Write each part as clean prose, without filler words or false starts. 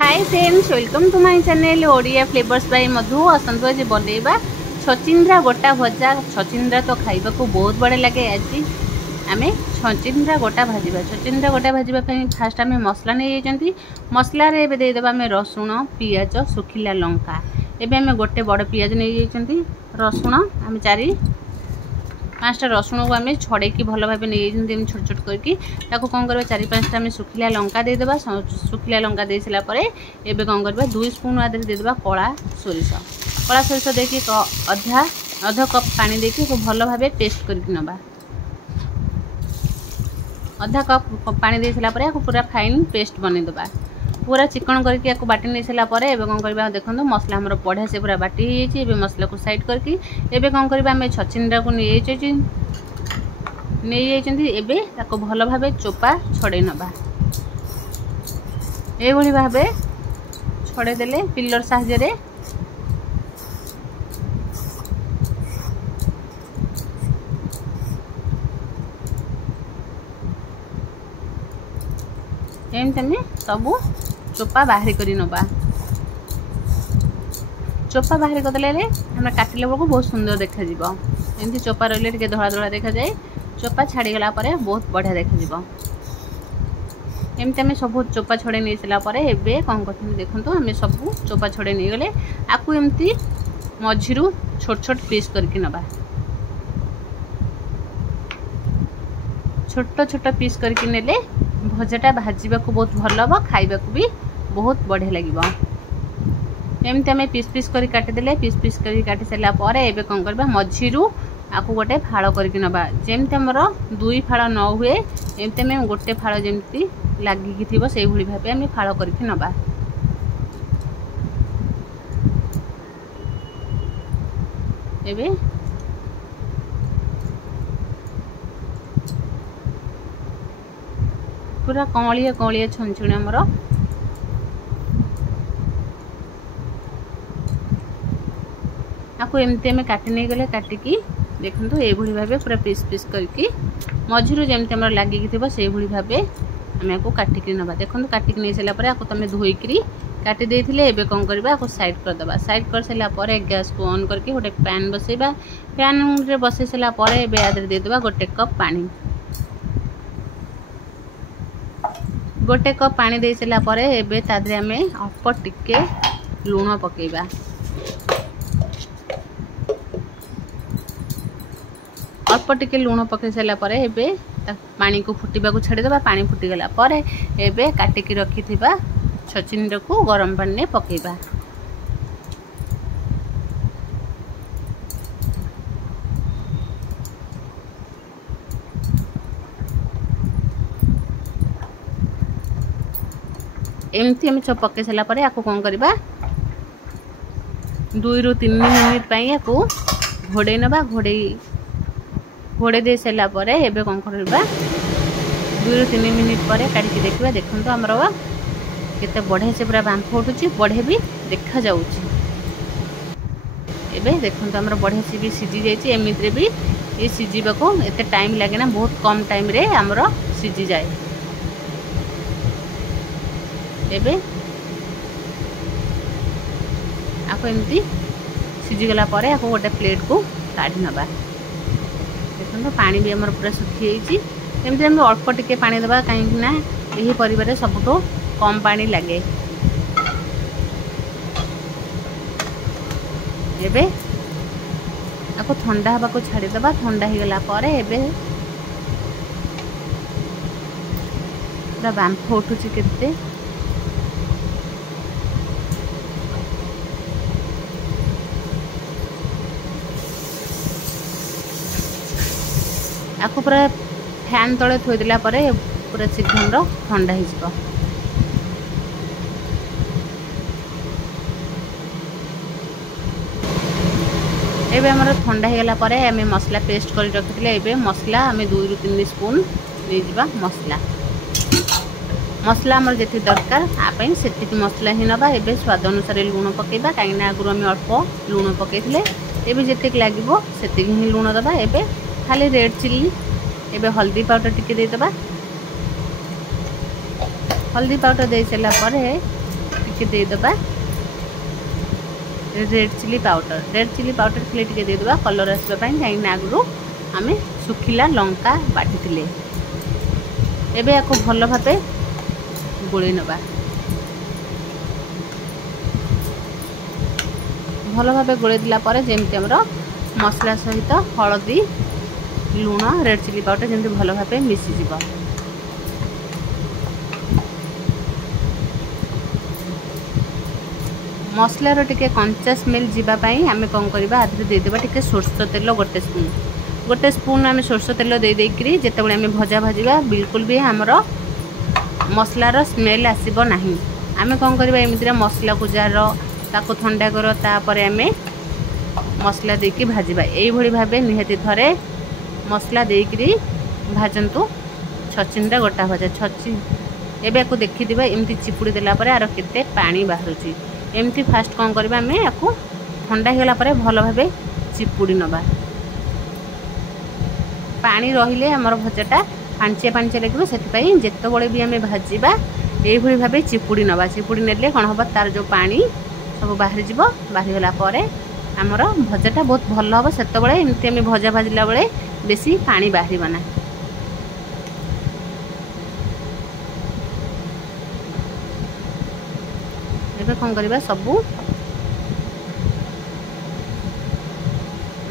Hi friends, welcome to my channel Odia flavours by Madhu. आसतु आज बनइबा छचिंद्रा गोटा भजा। छचिंद्रा तो खाइबा को बहुत बड़े लगे। आज आम छचिंद्रा गोटा भाजवा। छचिंद्रा गोटा भाजवाई फास्ट आम मसला नहीं जाती। मसलार देदेबा आम रसुण, पियाज, सुखिला लंका। एवं आम गोटे बड़ पियाज नहीं जाती। रसुण आम 4-5टा रसुण को आम छड़े भल भाव नहीं छोट छोट करके कौन कर 4-5टा आम सुखिला लंका देदेबा। सुखिला लंका दे सारापर एवं कौन कर 2 स्पून आदि देदेबा कला सोरिष। कला सोरिष देखिए अध कप पानी देकी भल भाव पेस्ट करके नबा। अधा कप पानी दे सारापर पूरा फाइन पेस्ट बनईदेबा। पूरा चिकन करके बाटी नहीं सारापर एवं कौन करवा देखो मसला हमर बढ़िया से पूरा बाटी हो मसला को साइड करके एवं कौन करवा आम छचिंद्रा को नहीं भल भाव चोपा छड़े नबा। ये भाव छड़े देले पिलर साहाय्य एमती सबू चोपा बाहर कर नबा। चोपा बाहर करदेले आम काटिले बेलू बहुत सुंदर देखा एमती चोपा रही टे धड़ा धड़ा देखा जाए। चोपा छाड़ीगला बहुत बढ़िया देखा। एमती आम सब चोपा छड़े नहीं सारापर एवं कौन कर देखो आम सब चोपा छड़े नहीं गले आपको एमती मझिरू छोट छोट पीस करके नबा। छोट छोट पीस करके नेले भजाटा भाजवा को बहुत भल हम। खाइबा को भी बहुत बढ़िया लगे। एमती आम पीस पीस कर काटिदेले। पीस पीस कर काटि सारापर एवं कौन करवा मझिरू आपको गोटे फाड़ करके नबा। जेमती आमर 2 फाड़ न हुए एमती आम गोटे फाड़ जमी लगिकी थी से भाव आम फाड़ करके नबा। एवं पूरा कौलिया कौलिया छुंछुणी आमर आपको एमती आम काटि नहीं गले काटिकी देखो ये भाव पूरा पीस पीस करके मझिरू जमी आम लगिकी थी से भाव आम आपको काटिक नबा। देखो काटिक नहीं सारापर आपको तुम धोईकी काटी देथिले एबे कौन करबा आपको साइड कर दबा। साइड कर सारा पर गैस को ऑन करके गोटे पैन बसेबा। पैन रे बसे सारा पर एबे आदर दे देबा गोटे कप पानी। गोटे कप पानी दे सारा पर एबे तादरे आमे अल्प टिके लूण पकेबा। अल्प टिके लूण पके सारा पर एबे पानी को फुटिबा को छाड़ी देबा। पानी फुटी गला पर एबे काटिकी रखिथिबा छचिंद्रा को गरम पानी में पकेबा। एमती आम सब पके सारा पर आपको कौन करबा 2-3 मिनिट आपको घोड़े नबा। घोड़े दे सारा पर एबे कौन करबा 2-3 मिनिट पर काढ़ी देखा। देखो आमर केते बढ़िया से पूरा बांफ उठुची बढ़िया भी देखा जाउची। एबे देखो आमर बढ़िया से भी सीझी जाइए। एमित भी ये सीझा को एते टाइम लगे ना, बहुत कम टाइम रे आमर सीझी जाए। एबे आपको एमती सीझीगला पर आपको गोटे प्लेट को काढ़ी नबा। देखो पानी भी आमर पूरा सुखी जाइए। एमती आम अल्प टिके पानी देबा कहीं ना यही परिवार सबुठो कम पानी लगे। एबे आपको ठंडा हवा को छाड़ी देबा। ठंडा हो गला पर एबे पूरा बांफ उठुची केते। आपको पूरा फैन तले थोदेला पूरा शीघ्र ठंडा हो। एबे हमर ठंडा होगला पर आम मसला पेस्ट कर रखिले। एबे मसला आम 2-3 स्पून नहीं जावा। मसला आमर जी दरकार आप से मसला ही नबा। एबे स्वाद अनुसार लुण पकेबा कहीं आगुरी आम अल्प लुण पकेइथिले। एबे जेतिक लागिबो सेतिक ही लुण दबा। एबे खाली रेड चिल्ली एबे हल्दी पाउडर टिके दे दबा। हल्दी पाउडर दे सारा पर टिके देदेबा रेड चिली पाउडर खाली टिके देदेबा कलर आसबा कहीं आगु आम सुखिला लंका बाटी एबे याको भल भाबे गोली नबा भल भाबे गोली दिला परे जेमती हमर मसला सहित हळदी लूण रेड चिली पाउडर जेमती भल भाबे मिसी जिवो मसलार टिके कंचा स्मेल जीवाई आम कौन करवा आधे देदेबा टिके सोरष तेल गोटे स्पून आम सोरष तेल देदेकरी जितेबाला आम भजा भाजा बिल्कुल भी आमर मसलार स्मेल आसब ना आम कौन करवा एमती मसला को जार ताको ठंडा कर तापर आम मसला देकी भाजवा यही भाव निहाती थरे मसला देकरी भाजतु छचिंद्रा गोटा भजा छची एबे को देखिदिबा एमती चिपुड़ी देला परे आर केते पानी बाहरुची एमती फास्ट कौन करवा आम या ठंडा होगा पर भल भाव चिपुड़ी नबा पानी रहिले आमर भजाटा पांचिया पांचिया लगे से जितेबाला भी आम भाजवा यही भाव चिपुड़ी नबा चिपुड़ी नेले कौन हम तार जो पानी सब बाहरी जीव बाहरी गला परे आमर भजाटा बहुत भल हम से एमती आम भजा भाजला बेले बेसी पानी बाहर ना एबे कौन करवा सबू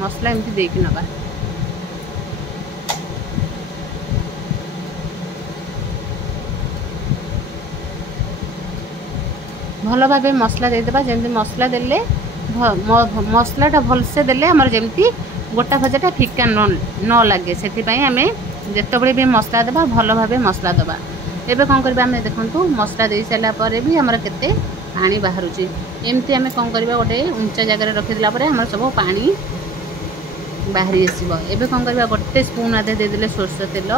मसला एमती देकी नबा भल भाव मसला देदेबा जमी मसला देले मसलाटा भलसे देले आमर जमी गोटा भजाटा फिका न लगे से आम जितेबाला भी मसला देबा भल भाव मसला दबा एबे कौन करबा आम देखंतु मसला दे सारा पर भी आमर केते पानी बाहरुची एमती आम कौन करबा गोटे उंचा जगह रखिदेला पर आमर सब पानी बाहरी आसब एबे कौन करबा गोटे स्पून आधे देदेले सोरष तेल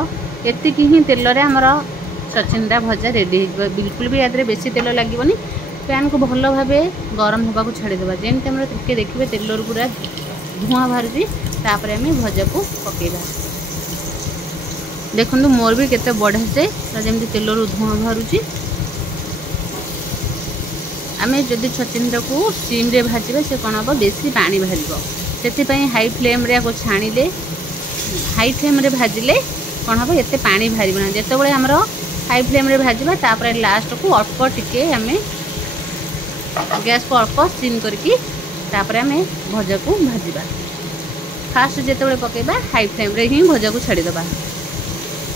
एतिकी ही तेल रे आमर छचिंद्रा भजा रेडी हो बिल्कुल भी याद बेसी तेल लगभग पैन को भल भाव गरम होगा छाड़ीदेवा जमी आम टे देखिए तेल पूरा धुआं बाहर तापर आम भजा को पकेबा देखो मोर भी केते बढ़िया से जमी तेल धुआं बाहर आम जदि छचिंद्रा को सीम रे भाजवा से कौन हम बेसी पानी बाहर से हाई फ्लेम रे को छाणीले हाई फ्लेम रे भाजिले कौन हम एत पानी बाहर ना जितेबाला आमर हाई फ्लेम रे भाजवा तापर लास्ट को अल्प टिके आम गैस को अल्प सिम करके तापर आम भजा को भाजवा फास्ट जितेबाला पकेबा हाई फ्लेम रे ही भजा को छाड़ीदेबा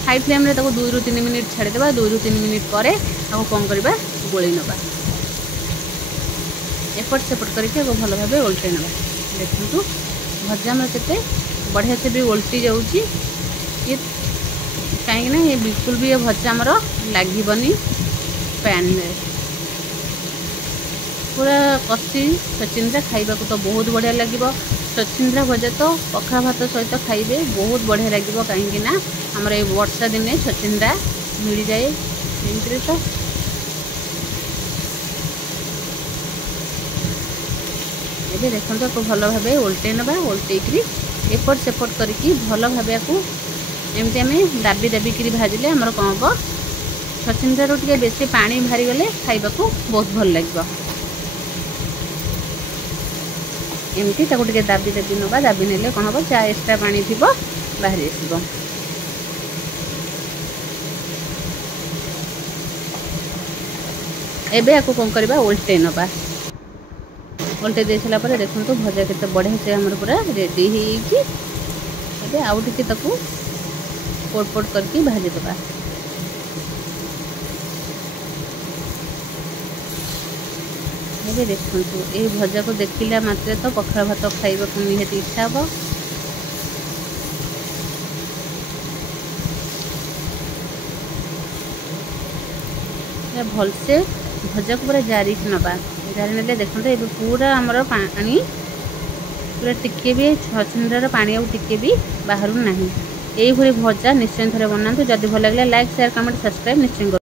हाई फ्लेम रे 2 ରୁ 3 मिनिट छाड़ीदेबा 2 ରୁ 3 मिनिट पर कौन करवा गोली नबा एपट सेपट करके भल भाव ओल्टे नबा देखु भजा में केते बढ़िया से भी ओल्टी जाऊँगी ये कहीं ये बिल्कुल भी ये भजा आमर लगभग पैन में पूरा कषि छचिंद्रा खाइबा को तो बहुत बढ़िया लगे छचिंद्रा भजा तो पखाल भात सहित खाइबे बहुत बढ़िया लगे कहीं आमर ये वर्षा दिने छचिंद्रा मिल जाए एमती तो ये देखते को भल भाव ओल्टे नबा ओल्टेकरी एपट सेपट करके भल भाव को एमती आम दाबी दाबिकी भाजिले आमर कौन हम छचिंद्रा टे बेसी पानी बाहरी गले खाइबा को बहुत भल लगे एमती टे दाबी दाबी नबा दाबी नेले कौन हम जहाँ एक्सट्रा पानी थी बाहरी आसब एबे याको कौन करवा ओल्टे नबा ओल्टे दे सारा पर देखो भजा केते बढ़िया से आमर पूरा रेडी हो आउ टे ताकू पोट पोट करके भाजीदेवा ये देखो ये भजा को देखला मात्रे तो पखाल भात खाइबा को निहाती इच्छा हम भलसे भजा को पूरा जारी नबा जारी ने देखो ये पूरा आमर पानी पूरा टिके भी छचिंद्रार पानी आउ टिके भी बाहर ना यही भजा निश्चय थे बनातु जदि भल लगे लाइक शेयर कमेंट सब्सक्राइब निश्चय।